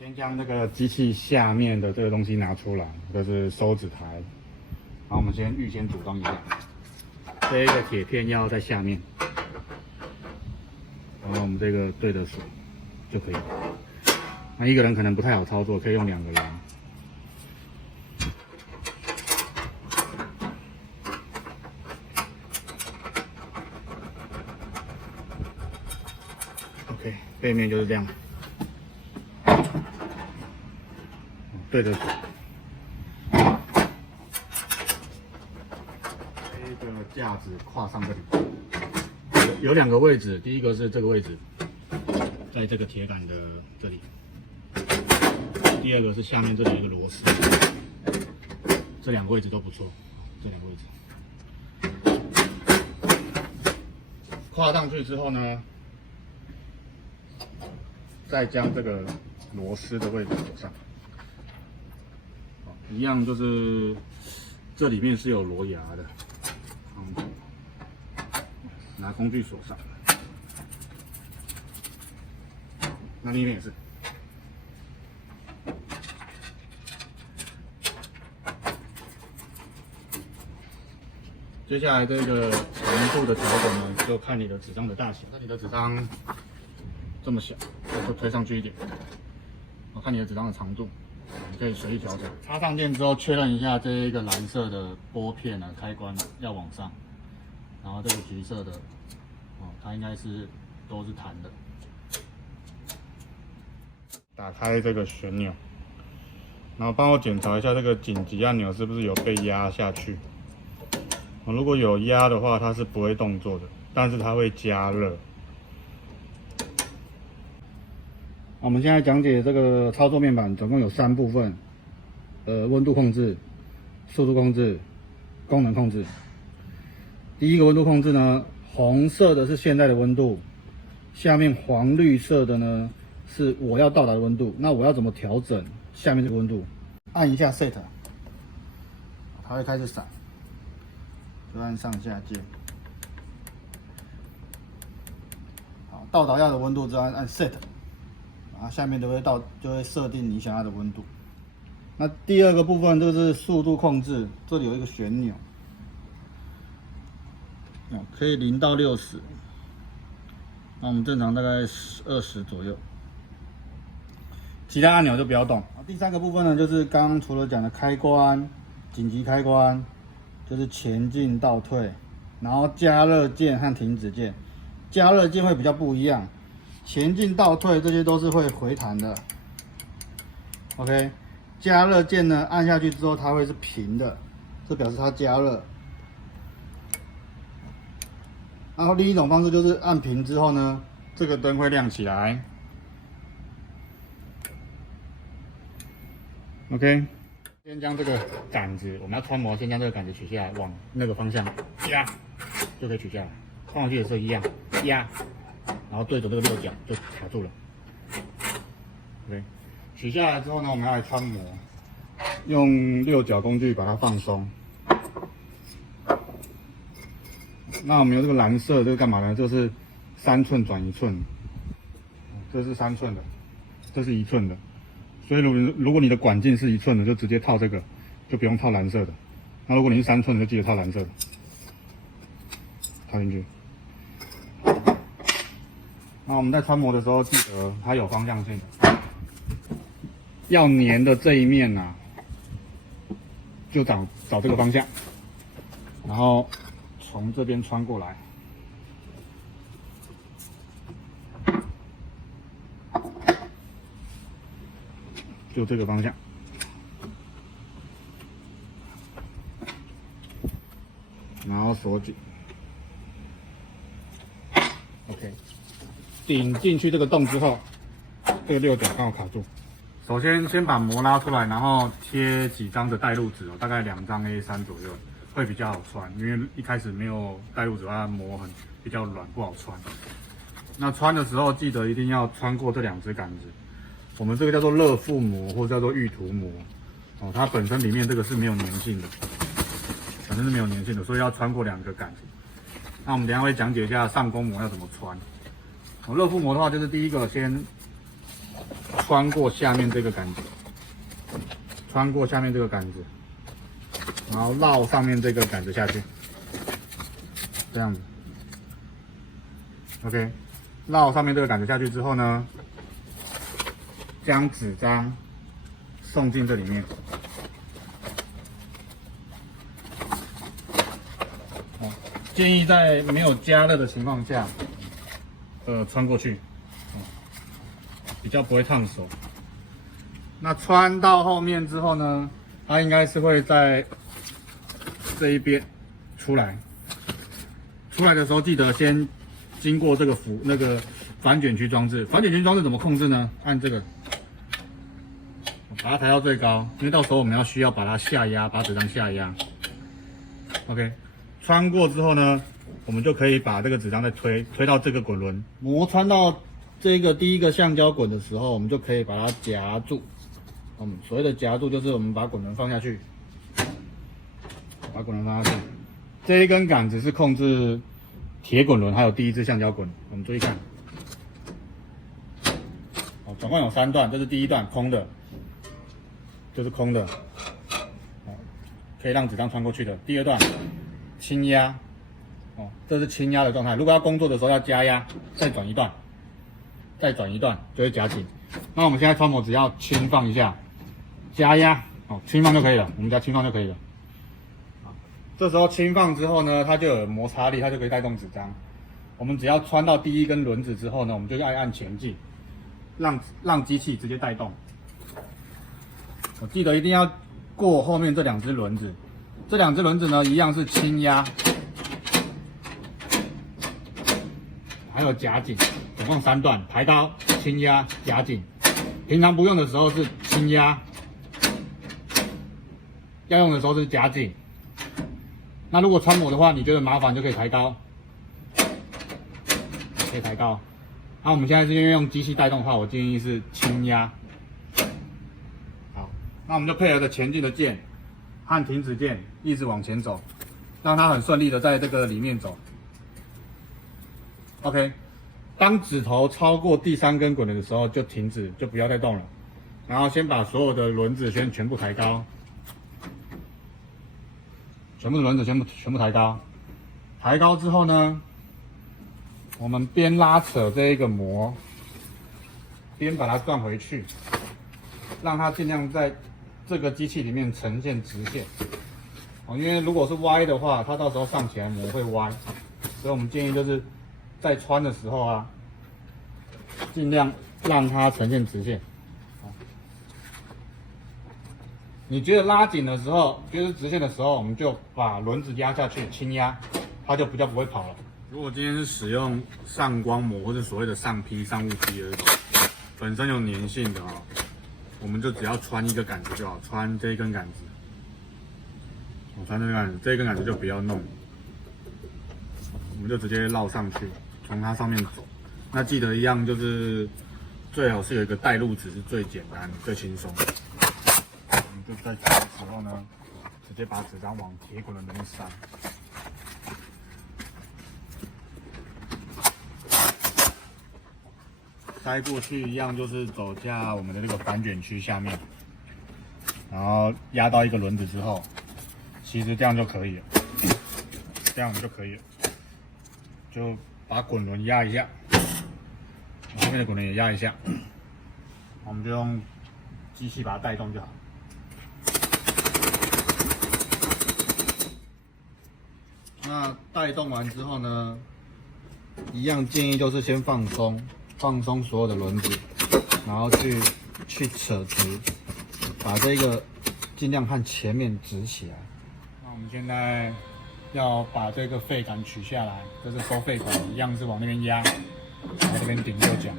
先将这个机器下面的这个东西拿出来，就是收纸台。然后我们先预先组装一下，这一个铁片要在下面，然后我们这个对着水就可以了。那一个人可能不太好操作，可以用2个人。OK， 背面就是这样。对着水，这个架子跨上这里，有2个位置，第一个是这个位置，在这个铁杆的这里，第二个是下面这里有一个螺丝，这2个位置都不错，这2个位置。跨上去之后呢，再将这个螺丝的位置锁上。一样就是这里面是有螺牙的，拿工具锁上。那另一边也是。接下来这个长度的调整呢，就看你的纸张的大小。那你的纸张这么小，就推上去一点。我看你的纸张的长度。你可以随意调整。插上电之后，确认一下这一个蓝色的拨片呢，开关要往上，然后这个橘色的，它应该是都是弹的。打开这个旋钮，然后帮我检查一下这个紧急按钮是不是有被压下去。如果有压的话，它是不会动作的，但是它会加热。我们现在讲解这个操作面板，总共有3部分，温度控制、速度控制、功能控制。第一个温度控制呢，红色的是现在的温度，下面黄绿色的呢是我要到达的温度。那我要怎么调整下面这个温度？按一下 Set， 它会开始闪，就按上下键。好，到达要的温度之后按 Set。下面就会设定你想要的温度。那第二个部分就是速度控制，这里有一个旋钮，可以0到60，那我们正常大概20左右。其他按钮就不要动。第3个部分呢，就是刚刚除了讲的开关、紧急开关，就是前进、倒退，然后加热键和停止键。加热键会比较不一样。前进、倒退这些都是会回弹的 ，OK。加热键呢，按下去之后它会是平的，这表示它加热。然后另一种方式就是按平之后呢，这个灯会亮起来 ，OK。先将这个杆子，我们要穿模，先将这个杆子取下来，往那个方向压，就可以取下来。放上去也是一样，压。然后对着这个6角就卡住了。OK， 取下来之后呢，我们要来穿模，用6角工具把它放松。那我们用这个蓝色，这个干嘛呢？就是3寸转1寸，这是3寸的，这是1寸的。所以如果你的管径是1寸的，就直接套这个，就不用套蓝色的。那如果你是3寸的，就记得套蓝色的，套进去。那我们在穿模的时候，记得它有方向性，要粘的这一面啊，就找这个方向，然后从这边穿过来，就这个方向，然后锁紧 ，OK。顶进去这个洞之后，这个6角刚好卡住。首先把膜拉出来，然后贴几张的带路纸，大概2张 A3 左右，会比较好穿。因为一开始没有带路纸，它膜比较软，不好穿。那穿的时候记得一定要穿过这2支杆子，我们这个叫做热附膜或者叫做预涂膜。它本身里面这个是没有粘性的，本身是没有粘性的，所以要穿过2个杆子。那我们等一下会讲解一下上弓膜要怎么穿。热附膜的话，就是第一个先穿过下面这个杆子，穿过下面这个杆子，然后绕上面这个杆子下去，这样子。OK， 绕上面这个杆子下去之后呢，将纸张送进这里面。建议在没有加热的情况下，穿过去，比较不会烫手。那穿到后面之后呢，它应该是会在这一边出来。出来的时候记得先经过这个那个反卷区装置。反卷区装置怎么控制呢？按这个，把它抬到最高，因为到时候我们需要把它下压，把纸张下压。OK。穿过之后呢，我们就可以把这个纸张再推到这个滚轮，膜穿到这个第一个橡胶滚的时候，我们就可以把它夹住。所谓的夹住就是我们把滚轮放下去，把滚轮放下去。这一根杆子是控制铁滚轮还有第一支橡胶滚，我们注意看。总共有3段，这是第一段空的，这是空的，可以让纸张穿过去的。第二段。轻压，这是轻压的状态。如果要工作的时候要加压，再转一段，再转一段就会夹紧。那我们现在穿模只要轻放一下，加压，轻放就可以了。我们只要轻放就可以了。这时候轻放之后呢，它就有摩擦力，它就可以带动纸张。我们只要穿到第一根轮子之后呢，我们就按前进，让机器直接带动。我记得一定要过后面这2只轮子。这2只轮子呢，一样是轻压，还有夹紧，总共3段，抬高、轻压、夹紧。平常不用的时候是轻压，要用的时候是夹紧。那如果穿模的话，你觉得麻烦就可以抬高，可以抬高。那我们现在是因为用机器带动的话，我建议是轻压。好，那我们就配合着前进的键。按停止键，一直往前走，让它很顺利的在这个里面走。OK， 当指头超过第3根滚轮的时候就停止，就不要再动了。然后先把所有的轮子全部抬高，全部的轮子全部抬高。抬高之后呢，我们边拉扯这一个膜，边把它转回去，让它尽量在这个机器里面呈现直线，因为如果是歪的话，它到时候上起来膜会歪，所以我们建议就是在穿的时候啊，尽量让它呈现直线。你觉得拉紧的时候，觉得直线的时候，我们就把轮子压下去，轻压，它就比较不会跑了。如果今天是使用上光膜或者所谓的上坯、上雾坯的，本身有粘性的我们就只要穿一个杆子就好，穿这一根杆子，穿这根杆子，这一根杆子就不要弄，我们就直接绕上去，从它上面走。那记得一样，就是最好是有一个带路纸，是最简单、最轻松。我们就在穿的时候呢，直接把纸张往铁滚轮里面塞。塞过去一样，就是走下我们的这个反卷区下面，然后压到一个轮子之后，其实这样就可以了，这样就可以了。就把滚轮压一下，后面的滚轮也压一下，我们就用机器把它带动就好。那带动完之后呢，一样建议就是先放松所有的轮子，然后去扯直，把这个尽量和前面直起来。那我们现在要把这个废杆取下来，这是收废杆，一样是往那边压，往这边顶右脚。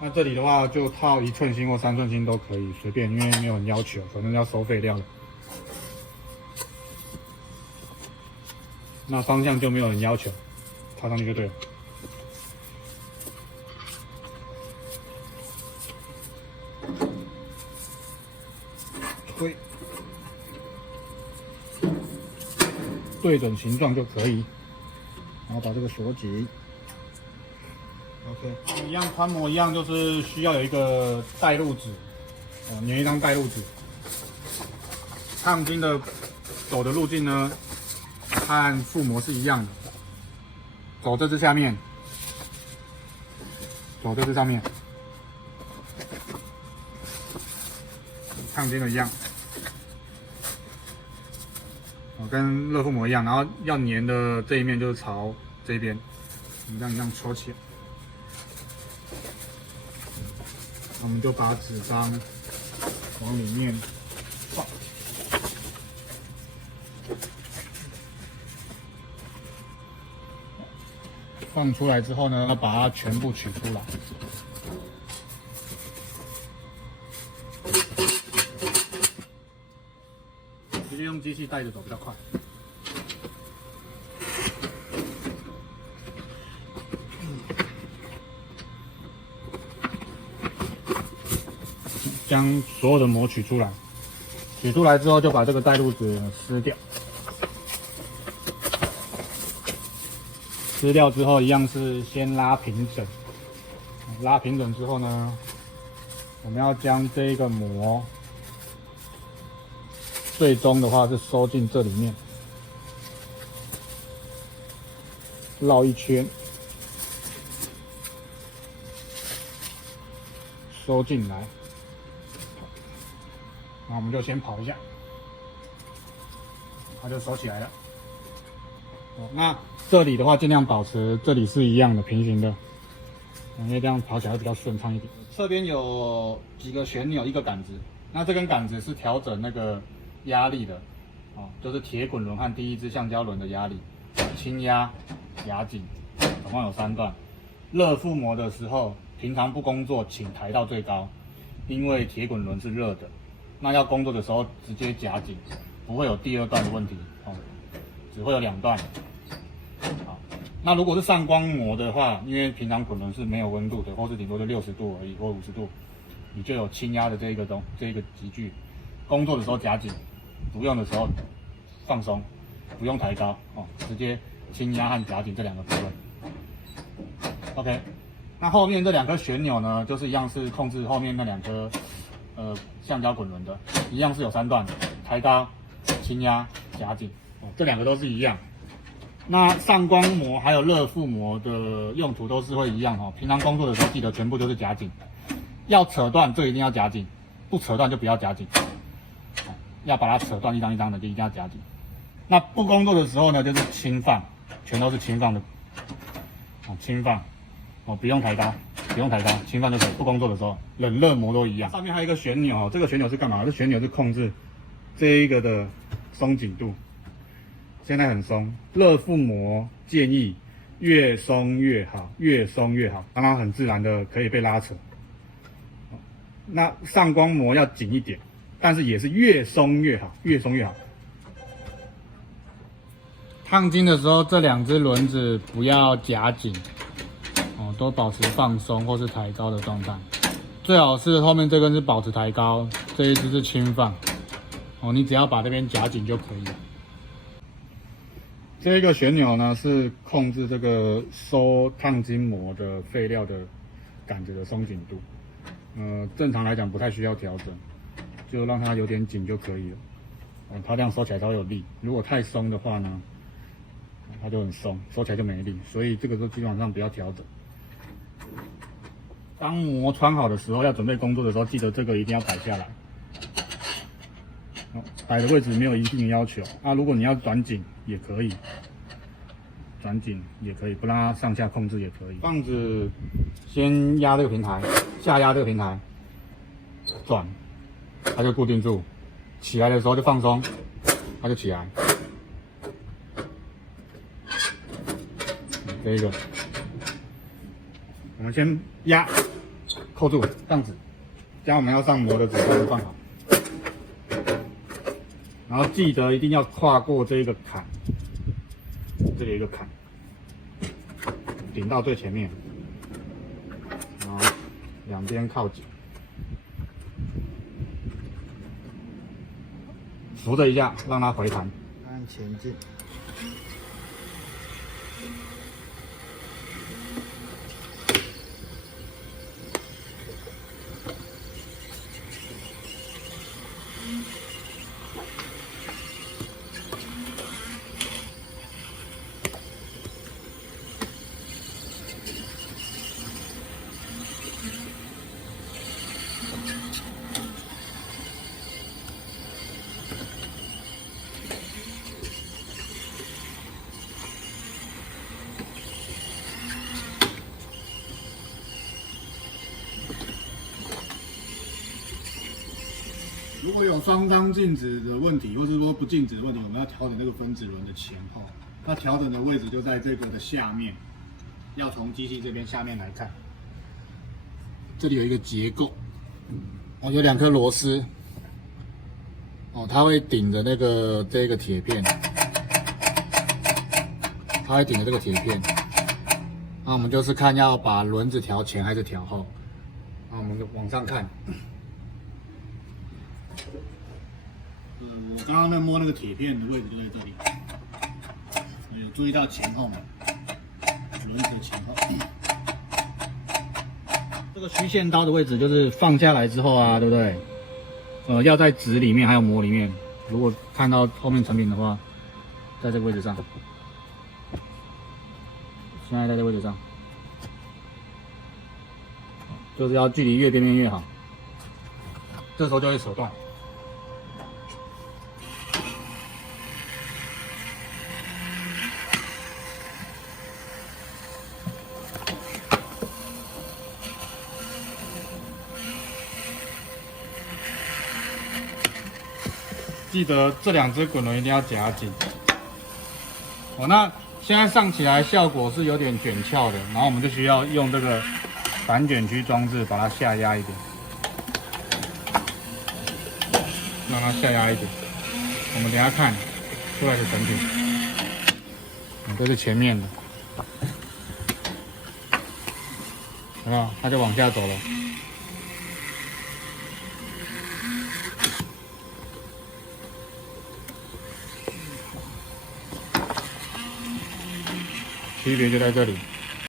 那这里的话就套1寸芯或3寸芯都可以，随便，因为没有很要求，反正要收废料的。那方向就没有人要求，套上去就对了。推，对准形状就可以，然后把这个锁紧。OK， 一样宽模一样，就是需要有一个带路纸，粘一张带路纸。烫金的走的路径呢，和覆膜是一样的，走这只下面，走这只上面，烫金的一样，跟热覆膜一样，然后要粘的这一面就是朝这边，你这样戳起来。我们就把纸张往里面放，放出来之后呢，要把它全部取出来。直接用机器带着走比较快。将所有的膜取出来，取出来之后就把这个带路纸撕掉，撕掉之后一样是先拉平整，拉平整之后呢，我们要将这一个膜，最终的话是收进这里面，绕一圈，收进来。那我们就先跑一下，它就收起来了。那这里的话，尽量保持这里是一样的平行的，因为这样跑起来会比较顺畅一点。侧边有几个旋钮，一个杆子。那这根杆子是调整那个压力的，就是铁滚轮和第一支橡胶轮的压力，轻压、夹紧，总共有3段。热覆膜的时候，平常不工作，请抬到最高，因为铁滚轮是热的。那要工作的时候直接夹紧，不会有第2段的问题只会有2段。好，那如果是上光膜的话，因为平常滚轮是没有温度的，或是顶多就60度而已，或50度，你就有轻压的这一个级距，工作的时候夹紧，不用的时候放松，不用抬高直接轻压和夹紧这2个部分。OK， 那后面这2颗旋钮呢，就是一样是控制后面那2颗。橡胶滚轮的，一样是有3段，抬高、轻压、夹紧，这2个都是一样。那上光膜还有热覆膜的用途都是会一样平常工作的时候记得全部就是夹紧，要扯断这一定要夹紧，不扯断就不要夹紧。要把它扯断一张一张的就一定要夹紧。那不工作的时候呢，就是轻放，全都是轻放的，轻放，不用抬高。不用抬高，轻放就可以。不工作的时候，冷热膜都一样。上面还有一个旋钮，这个旋钮是干嘛？这旋钮是控制这一个的松紧度。现在很松，热覆膜建议越松越好，越松越好，让它很自然的可以被拉扯。那上光膜要紧一点，但是也是越松越好，越松越好。烫金的时候，这2只轮子不要夹紧。都保持放松或是抬高的状态，最好是后面这根是保持抬高，这一只是轻放。你只要把这边夹紧就可以了。这个旋钮呢是控制这个收烫金膜的废料的杆子的松紧度。正常来讲不太需要调整，就让它有点紧就可以了。它这样收起来才会有力。如果太松的话呢，它就很松，收起来就没力。所以这个都基本上不要调整。当膜穿好的时候，要准备工作的时候，记得这个一定要摆下来。摆的位置没有一定的要求。如果你要转紧也可以，转紧也可以，不让它上下控制也可以。棒子先压这个平台，下压这个平台，转，它就固定住。起来的时候就放松，它就起来。这个。我们先压，扣住，这样子，将我们要上膜的纸张放好，然后记得一定要跨过这个坎，这里有一个坎，顶到最前面，然后2边靠紧，扶着一下，让它回弹，按前进。果有双缸静止的问题，或是说不静止的问题，我们要调整这个分子轮的前后。那调整的位置就在这个的下面，要从机器这边下面来看。这里有一个结构，哦，有2颗螺丝，哦，它会顶着这个铁片，它会顶着这个铁片。那我们就是看要把轮子调前还是调后。那我们就往上看。我刚刚在摸那个铁片的位置就在这里，有注意到前后吗？轮子的前后。这个虚线刀的位置就是放下来之后啊，对不对？要在纸里面还有膜里面。如果看到后面成品的话，在这个位置上。现在在这个位置上，就是要距离越边边越好。这时候就会扯断。记得这2只滚轮一定要夹紧。哦，那现在上起来效果是有点卷翘的，然后我们就需要用这个反卷曲装置把它下压一点，让它下压一点。我们等一下看出来的成品，这是前面的，有没有？它就往下走了。区别就在这里。